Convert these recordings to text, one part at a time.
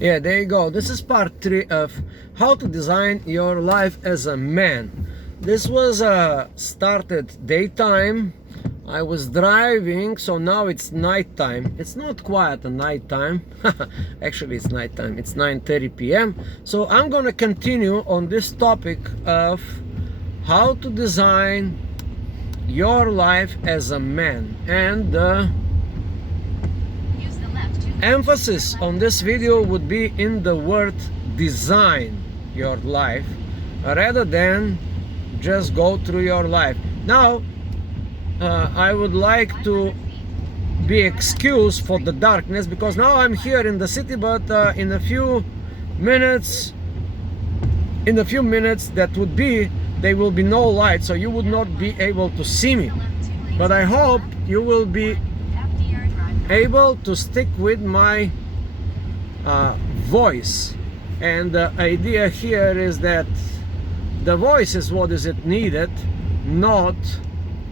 Yeah, there you go. This is part 3 of how to design your life as a man. This was started daytime. I was driving, so now it's nighttime. It's not quite a nighttime. Actually, it's nighttime. It's 9:30 p.m. So I'm gonna continue on this topic of how to design your life as a man, and the emphasis on this video would be in the word design your life rather than just go through your life. Now I would like to be excused for the darkness, because now I'm here in the city, but in a few minutes that would be, there will be no light, so you would not be able to see me. But I hope you will be able to stick with my voice. And the idea here is that the voice is what is it needed, not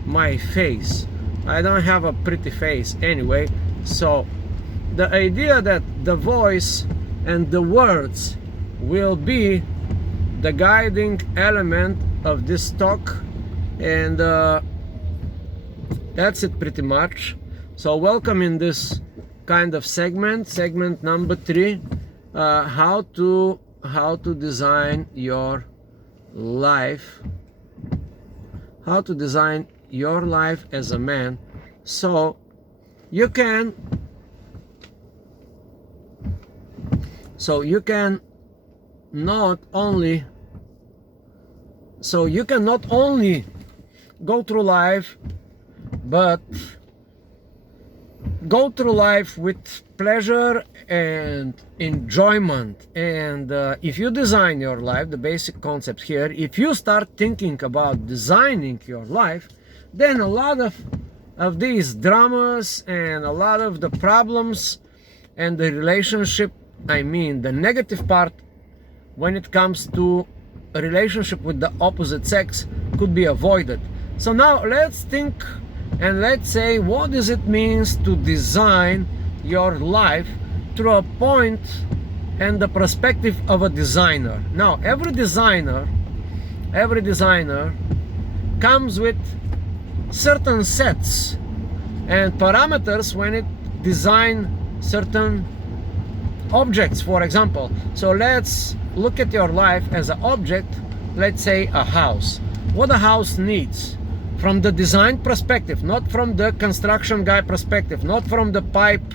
my face. I don't have a pretty face anyway, so the idea that the voice and the words will be the guiding element of this talk, and that's it pretty much. So welcome in this kind of segment number 3, how to design your life, how to design your life as a man, so you can not only go through life, but go through life with pleasure and enjoyment. And if you design your life, the basic concept here, if you start thinking about designing your life, then a lot of these dramas and a lot of the problems and the relationship, I mean the negative part when it comes to a relationship with the opposite sex, could be avoided. So now let's think and let's say, what does it mean to design your life through a point and the perspective of a designer? Now, every designer comes with certain sets and parameters when it design certain objects, for example. So let's look at your life as an object. Let's say a house. What a house needs from the design perspective, not from the construction guy perspective, not from the pipe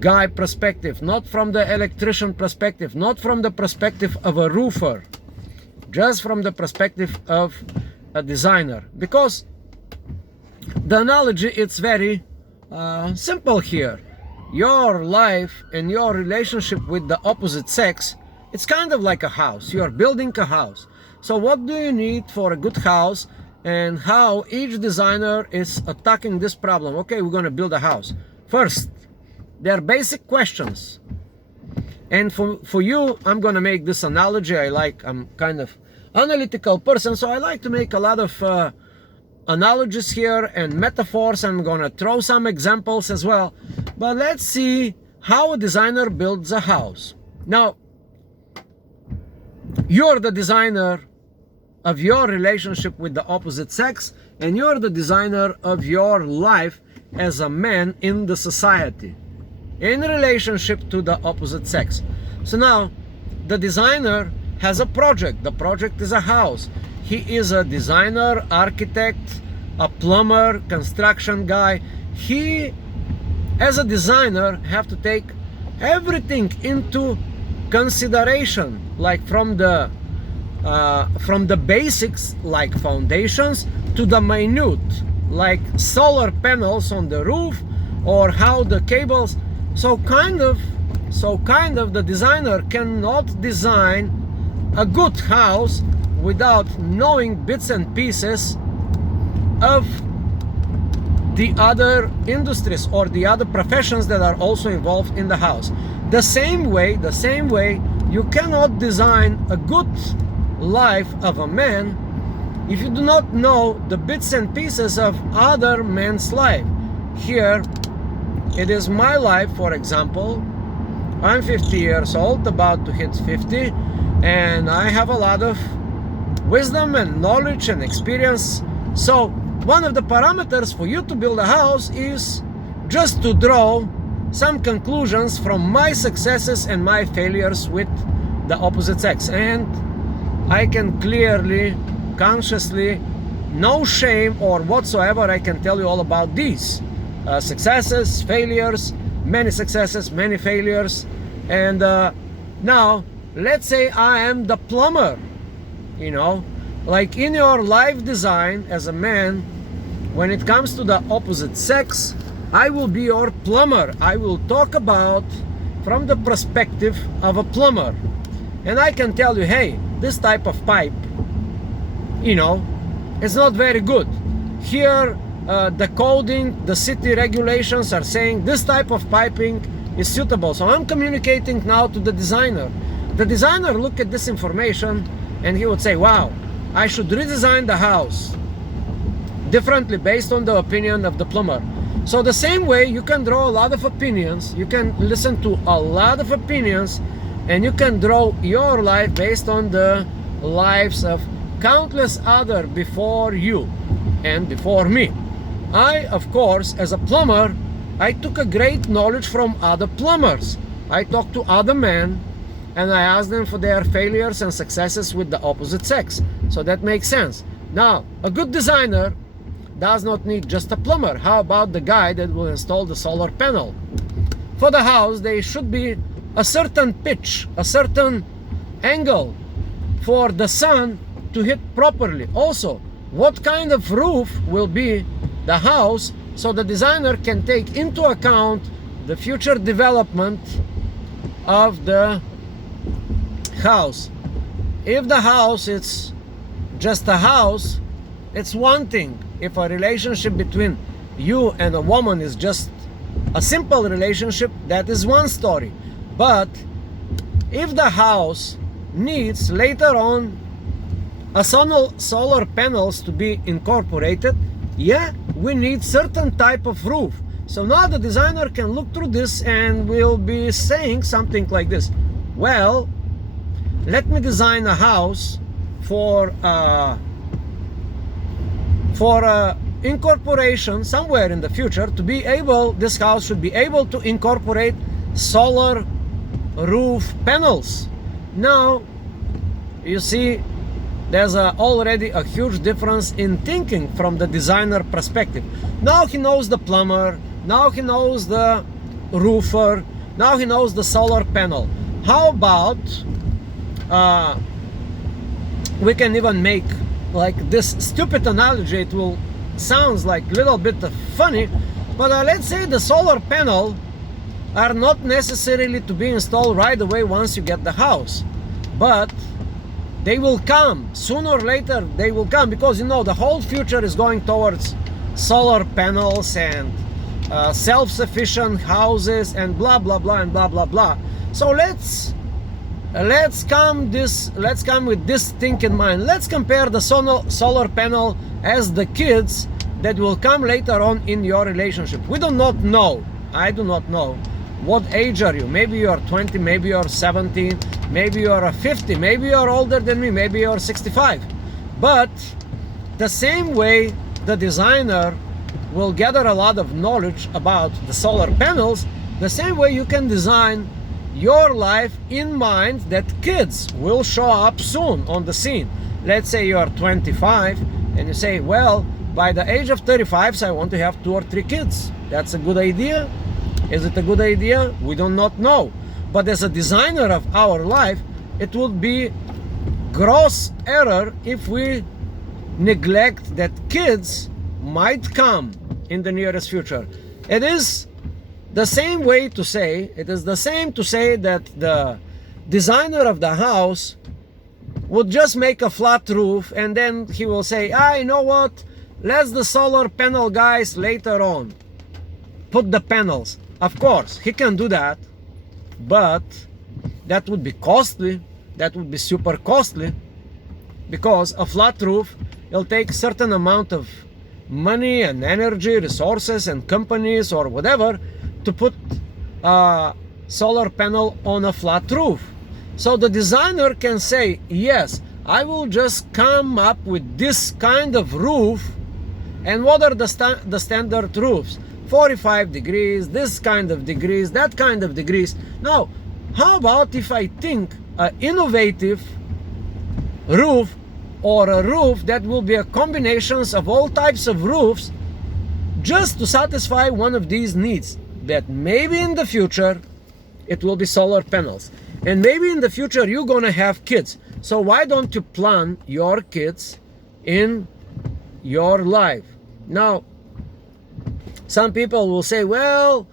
guy perspective, not from the electrician perspective, not from the perspective of a roofer, just from the perspective of a designer. Because the analogy, it's very simple here. Your life and your relationship with the opposite sex, it's kind of like a house. You're building a house. So what do you need for a good house, and how each designer is attacking this problem? Okay, we're going to build a house. First, there are basic questions. And for you, I'm going to make this analogy. I'm kind of analytical person, so I like to make a lot of analogies here and metaphors. I'm going to throw some examples as well. But let's see how a designer builds a house. Now, you're the designer of your relationship with the opposite sex, and you're the designer of your life as a man in the society in relationship to the opposite sex. So now the designer has a project. The project is a house. He is a designer, architect, a plumber, construction guy. He, as a designer, have to take everything into consideration, like from the basics, like foundations, to the minute, like solar panels on the roof, or how the cables. So kind of the designer cannot design a good house without knowing bits and pieces of the other industries or the other professions that are also involved in the house. The same way you cannot design a good life of a man if you do not know the bits and pieces of other men's life. Here it is my life, for example. I'm 50 years old, about to hit 50, and I have a lot of wisdom and knowledge and experience. So one of the parameters for you to build a house is just to draw some conclusions from my successes and my failures with the opposite sex. And I can clearly, consciously, no shame or whatsoever, I can tell you all about these successes, failures, many successes, many failures. And now let's say I am the plumber, you know, like in your life design as a man, when it comes to the opposite sex, I will be your plumber. I will talk about from the perspective of a plumber. And I can tell you, hey, this type of pipe, you know, it's not very good. Here, the coding, the city regulations are saying this type of piping is suitable. So I'm communicating now to the designer. The designer look at this information and he would say, wow, I should redesign the house differently based on the opinion of the plumber. So the same way you can draw a lot of opinions, you can listen to a lot of opinions, and you can draw your life based on the lives of countless other before you and before me. I, of course, as a plumber, I took a great knowledge from other plumbers. I talked to other men and I asked them for their failures and successes with the opposite sex. So that makes sense. Now, a good designer does not need just a plumber. How about the guy that will install the solar panel? For the house, there should be a certain pitch, a certain angle for the sun to hit properly. Also, what kind of roof will be the house, so the designer can take into account the future development of the house. If the house is just a house, it's one thing. If a relationship between you and a woman is just a simple relationship, that is one story. But if the house needs later on a solar panels to be incorporated, yeah, we need certain type of roof. So now the designer can look through this and will be saying something like this: well, let me design a house for incorporation somewhere in the future to be able, this house should be able to incorporate solar roof panels. Now, you see, there's already a huge difference in thinking from the designer perspective. Now he knows the plumber, now he knows the roofer, now he knows the solar panel. How about we can even make like this stupid analogy. It will sounds like a little bit funny, but let's say the solar panel are not necessarily to be installed right away once you get the house, but they will come sooner or later. They will come, because you know the whole future is going towards solar panels and self-sufficient houses and blah blah blah and blah blah blah. So let's come with this thing in mind. Let's compare the solar panel as the kids that will come later on in your relationship. We do not know, I do not know, what age are you? Maybe you are 20, maybe you are 17, maybe you are 50, maybe you are older than me, maybe you are 65. But the same way the designer will gather a lot of knowledge about the solar panels, the same way you can design your life in mind that kids will show up soon on the scene. Let's say you are 25 and you say, well, by the age of 35, so I want to have 2 or 3 kids. That's a good idea. Is it a good idea? We do not know. But as a designer of our life, it would be gross error if we neglect that kids might come in the nearest future. It is the same way to say, it is the same to say that the designer of the house would just make a flat roof and then he will say, you know what, let's the solar panel guys later on put the panels. Of course, he can do that, but that would be costly. That would be super costly, because a flat roof, it'll take a certain amount of money and energy, resources and companies or whatever to put solar panel on a flat roof. So the designer can say, yes, I will just come up with this kind of roof. And what are the standard roofs? 45 degrees, this kind of degrees, that kind of degrees. Now, how about if I think an innovative roof, or a roof that will be a combinations of all types of roofs just to satisfy one of these needs, that maybe in the future it will be solar panels, and maybe in the future you're gonna have kids. So why don't you plan your kids in your life? Now, some people will say, well,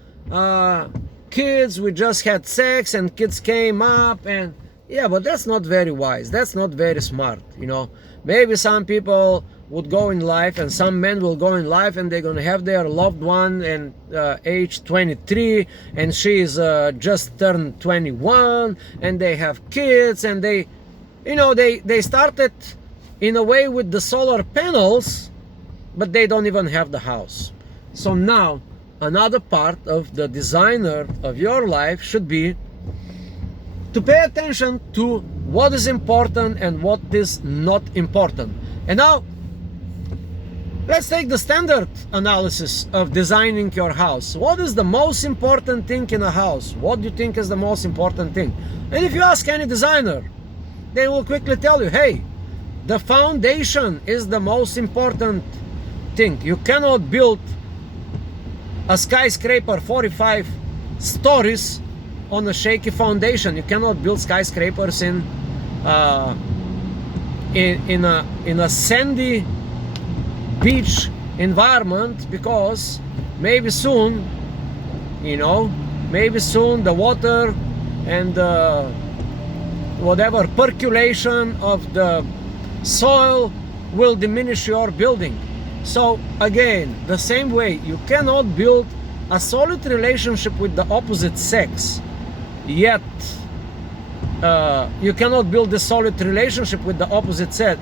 kids, we just had sex and kids came up, and yeah, but that's not very wise. That's not very smart, you know. Maybe some people would go in life, and some men will go in life, and they're gonna have their loved one and age 23, and she's just turned 21, and they have kids, and they, you know, they started in a way with the solar panels, but they don't even have the house. So now another part of the designer of your life should be to pay attention to what is important and what is not important. And now let's take the standard analysis of designing your house. What is the most important thing in a house? What do you think is the most important thing? And if you ask any designer, they will quickly tell you, hey, the foundation is the most important thing. You cannot build a skyscraper 45 stories on a shaky foundation. You cannot build skyscrapers in a sandy beach environment, because maybe soon, you know, maybe soon the water and whatever percolation of the soil will diminish your building. So again, the same way, you cannot build a solid relationship with the opposite sex, yet you cannot build a solid relationship with the opposite sex.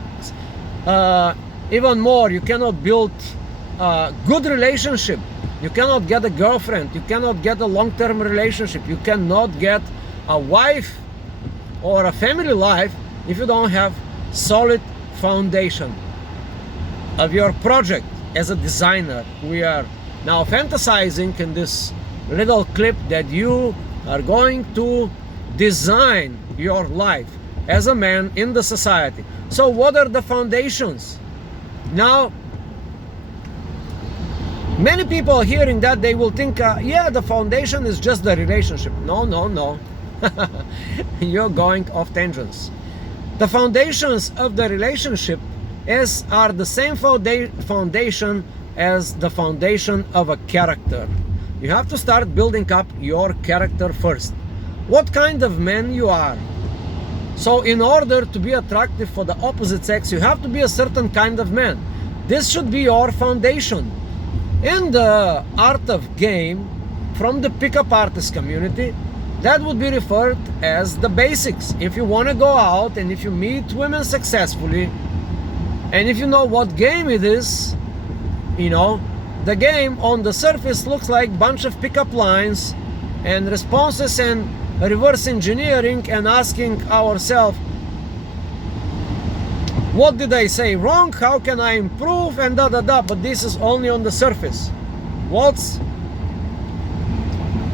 Even more, you cannot build a good relationship. You cannot get a girlfriend. You cannot get a long-term relationship. You cannot get a wife or a family life if you don't have solid foundation of your project. As a designer, we are now fantasizing in this little clip that you are going to design your life as a man in the society. So what are the foundations? Now, many people hearing that, they will think, yeah, the foundation is just the relationship. No, no, no. You're going off tangents. The foundations of the relationship are the same foundation as the foundation of a character. You have to start building up your character first. What kind of man you are. So in order to be attractive for the opposite sex, you have to be a certain kind of man. This should be your foundation. In the art of game, from the pickup artist community, that would be referred as the basics. If you want to go out and if you meet women successfully, and if you know what game it is, you know, the game on the surface looks like a bunch of pickup lines and responses and reverse engineering and asking ourselves, what did I say wrong? How can I improve? And da da da. But this is only on the surface. What's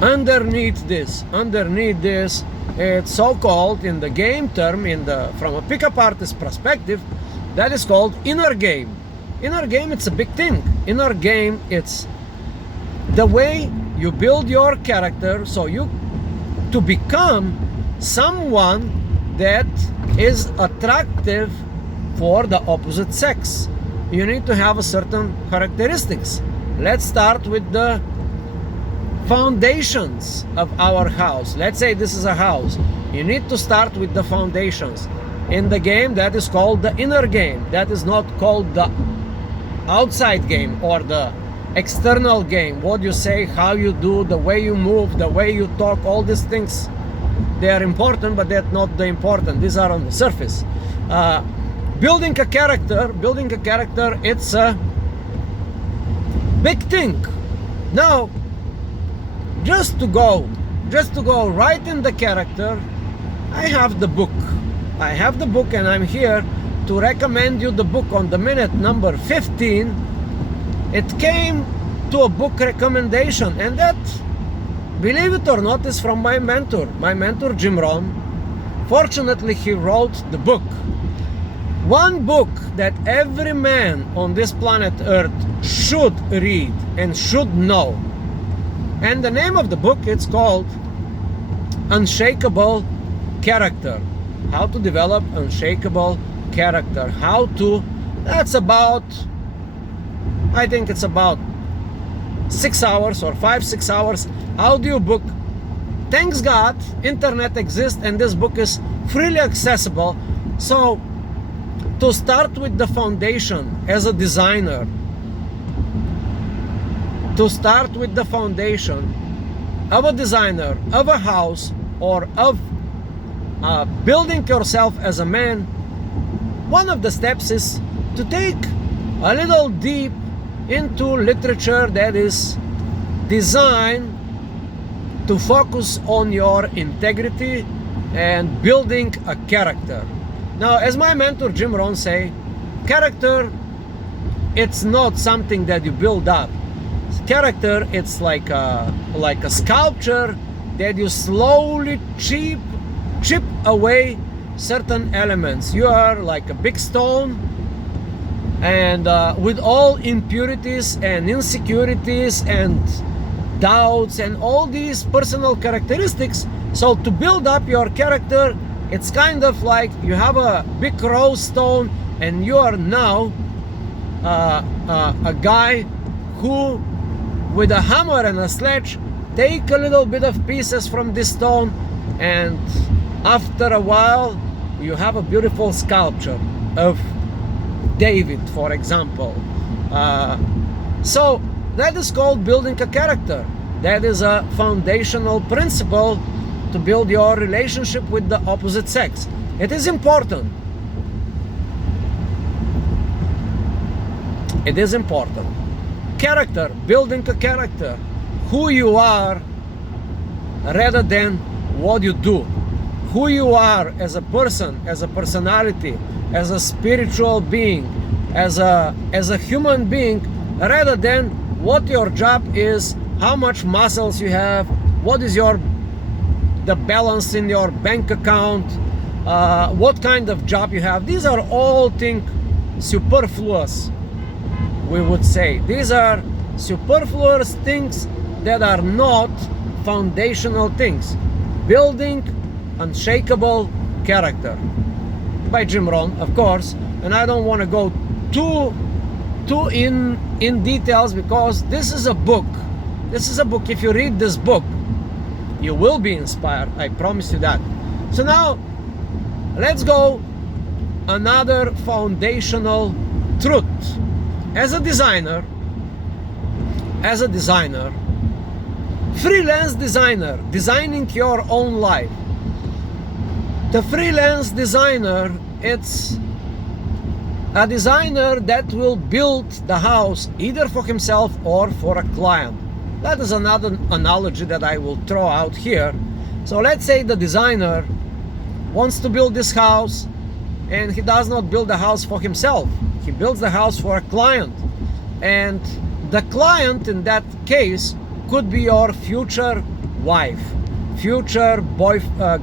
underneath this? Underneath this, it's so-called in the game term, from a pickup artist perspective, that is called inner game. Inner game, it's a big thing. Inner game, it's the way you build your character so you to become someone that is attractive for the opposite sex. You need to have a certain characteristics. Let's start with the foundations of our house. Let's say this is a house. You need to start with the foundations. In the game, that is called the inner game. That is not called the outside game or the external game. What you say, how you do, the way you move, the way you talk, all these things, they are important, but they're not the important. These are on the surface. Building a character, it's a big thing. Now, just to go just to go right in the character, I have the book. I have the book, and I'm here to recommend you the book. On the minute number 15, it came to a book recommendation, and that, believe it or not, is from my mentor Jim Rohn. Fortunately, he wrote the book. One book that every man on this planet Earth should read and should know. And the name of the book, it's called Unshakable Character. How to develop unshakable character. That's about, I think it's about 6 hours or 5-6 hours audio book. Thanks God, internet exists and this book is freely accessible. So, to start with the foundation as a designer, to start with the foundation of a designer, of a house, or of building yourself as a man, one of the steps is to take a little deep into literature that is designed to focus on your integrity and building a character. Now, as my mentor Jim Rohn say, character, it's not something that you build up. Character, it's like a sculpture that you slowly chip away certain elements. You are like a big stone, and with all impurities and insecurities and doubts and all these personal characteristics. So to build up your character, it's kind of like you have a big rose stone, and you are now a guy who, with a hammer and a sledge, take a little bit of pieces from this stone, and after a while you have a beautiful sculpture of David, for example. So that is called building a character. That is a foundational principle to build your relationship with the opposite sex. It is important. It is important. Character, building a character, who you are rather than what you do. Who you are as a person, as a personality, as a spiritual being, as a human being, rather than what your job is, how much muscles you have, what is the balance in your bank account, what kind of job you have. These are all things superfluous, we would say. These are superfluous things that are not foundational things. Building unshakable character by Jim Rohn, of course, and I don't want to go too in details, because this is a book. This is a book. If you read this book, you will be inspired. I promise you that. So now, let's go another foundational truth. As a designer, freelance designer, designing your own life. The freelance designer, it's a designer that will build the house either for himself or for a client. That is another analogy that I will throw out here. So let's say the designer wants to build this house, and he does not build the house for himself. He builds the house for a client. And the client in that case could be your future wife, future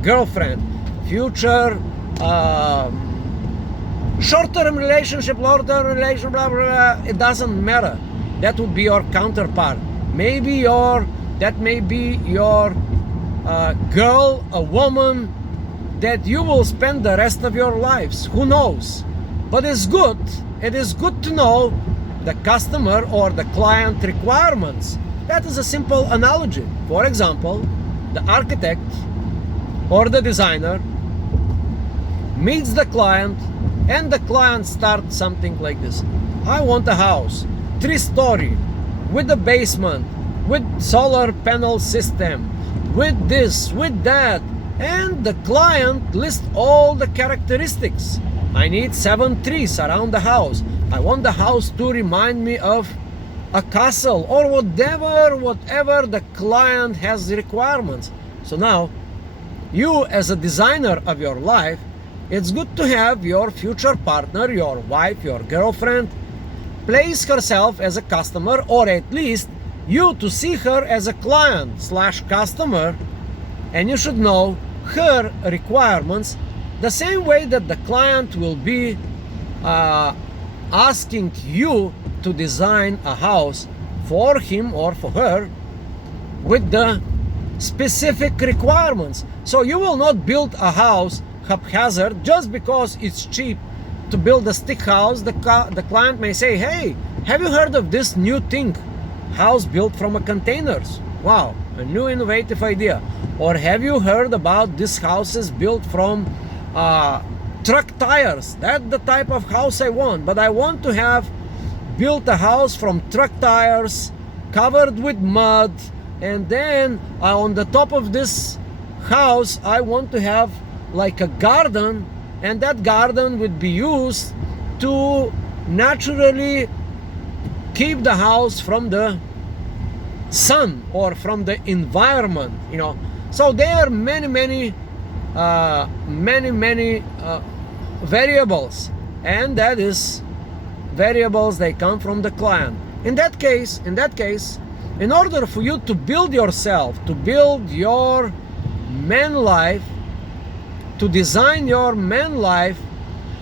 girlfriend, future short-term relationship, long-term relationship, blah, blah, blah. It doesn't matter. That would be your counterpart. That may be your girl, a woman that you will spend the rest of your lives. Who knows? But it's good. It is good to know the customer or the client requirements. That is a simple analogy. For example, the architect or the designer meets the client, and the client starts something like this. I want a house, 3-story, with a basement, with solar panel system, with this, with that. And the client lists all the characteristics. I need 7 trees around the house. I want the house to remind me of a castle, or whatever the client has requirements. So now, you as a designer of your life, it's good to have your future partner, your wife, your girlfriend, place herself as a customer, or at least you to see her as a client / customer, and you should know her requirements the same way that the client will be asking you to design a house for him or for her with the specific requirements. So you will not build a house haphazard just because it's cheap to build a stick house. The client may say, hey, have you heard of this new thing, house built from containers? Wow, a new innovative idea. Or have you heard about this houses built from truck tires? That's the type of house I want, but I want to have built a house from truck tires covered with mud, and then on the top of this house I want to have like a garden, and that garden would be used to naturally keep the house from the sun or from the environment, you know. So there are many variables, and that is variables, they come from the client. In that case, in order for you to build yourself, to build your man life, to design your man life,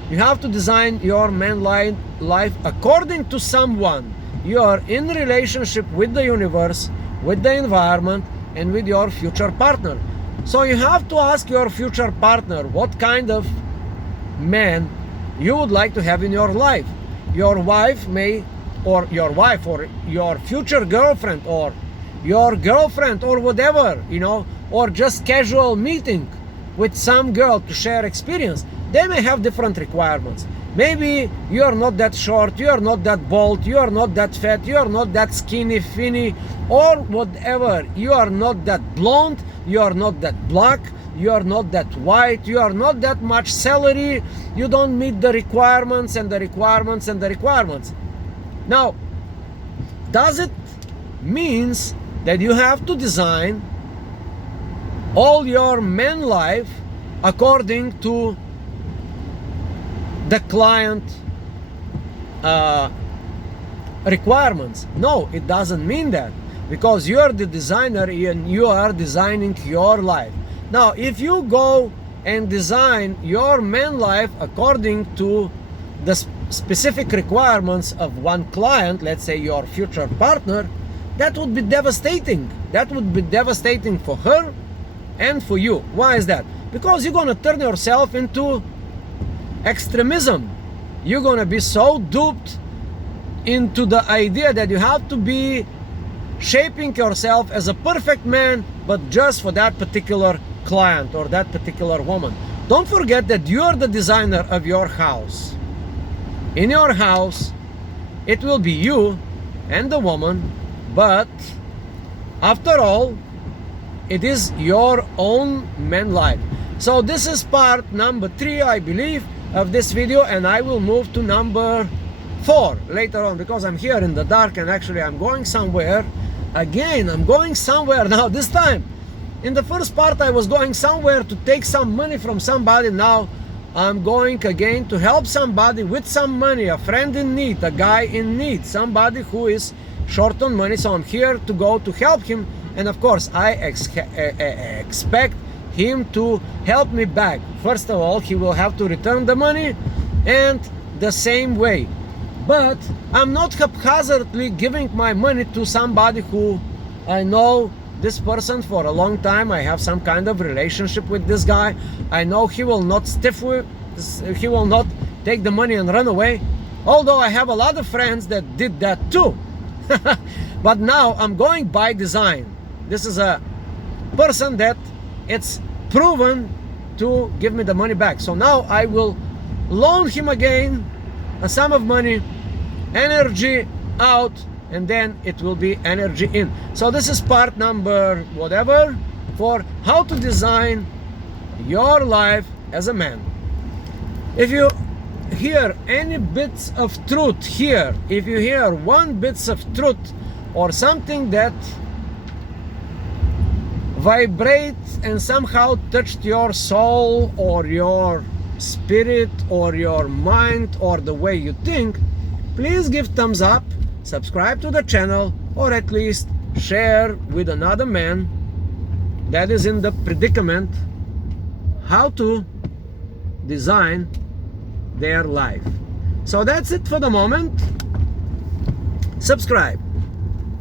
you have to design your man life according to someone. You are in relationship with the universe, with the environment, and with your future partner. So you have to ask your future partner what kind of man you would like to have in your life. Your wife may, or your future girlfriend, or your girlfriend, or whatever, you know, or just casual meeting with some girl to share experience. They may have different requirements. Maybe you are not that short, you are not that bald, you are not that fat, you are not that skinny, finny, or whatever. You are not that blonde, you are not that black, you are not that white, you are not that much salary, you don't meet the requirements and the requirements and the requirements. Now, does it means that you have to design all your man life according to the client requirements? No, it doesn't mean that, because you are the designer and you are designing your life. Now, if you go and design your man life according to the specific requirements of one client, let's say your future partner, that would be devastating. That would be devastating for her and for you. Why is that? Because you're gonna turn yourself into extremism. You're gonna be so duped into the idea that you have to be shaping yourself as a perfect man, but just for that particular client or that particular woman. Don't forget that you're the designer of your house. In your house, it will be you and the woman, but after all, it is your own man life. So this is part number 3, I believe, of this video, and I will move to number 4 later on, because I'm here in the dark and actually I'm going somewhere. Again, I'm going somewhere now. This time, in the first part, I was going somewhere to take some money from somebody. Now I'm going again to help somebody with some money, a friend in need, a guy in need, somebody who is short on money. So I'm here to go to help him, and of course I expect him to help me back. First of all, he will have to return the money, and the same way. But I'm not haphazardly giving my money to somebody who I know this person for a long time. I have some kind of relationship with this guy. I know he will not he will not take the money and run away. Although I have a lot of friends that did that too. But now I'm going by design. This is a person that it's proven to give me the money back. So now I will loan him again a sum of money, energy out, and then it will be energy in. So this is part number whatever for how to design your life as a man. If you hear any bits of truth here, if you hear one bits of truth or something that vibrate and somehow touched your soul or your spirit or your mind or the way you think, please give thumbs up, subscribe to the channel, or at least share with another man that is in the predicament how to design their life. So that's it for the moment. Subscribe.